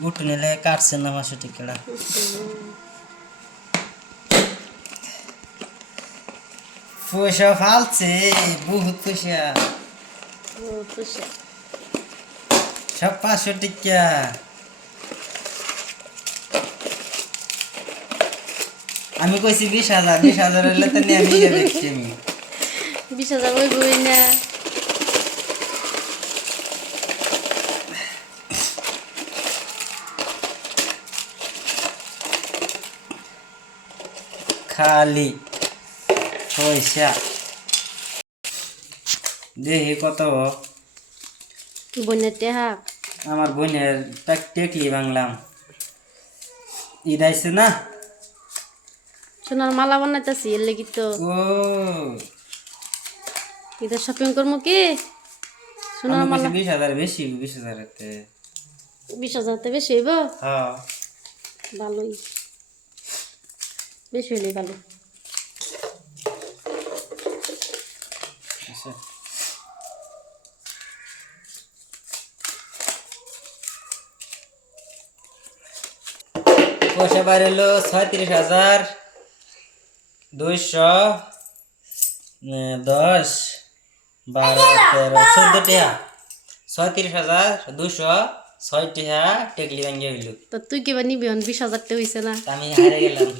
বুটু নিলে কাটছে না 500 টাকা পয়সা ফালছে বহুত পয়সা সব 500 টাকা আমি কইছি 20,000 হলে তো নিয়ে আমি দেখছি আমি 20,000 ওই বই না খালি পয়সা দেখি কত বোনের টেহা আমার বোনের টেকলি বাংলাম ঈদ আইছে না সোনার মালা বানাইতেছি এর লাগি তো ও এটা শপিং করবো কি সোনার মালা 20,000 বেশি 20,000 তে 20,000 তে বেশি হইব হ্যাঁ ভালোই বেশি হইলে ভালো আচ্ছা পয়সা বাইরে হলো 36,210 12 13 14 টাকা 36,206 টাকা টেকলি ভাঙ্গি হইল তো তুই কিবা নিবি 20,000 তে হইছে না আমি হারে গেলাম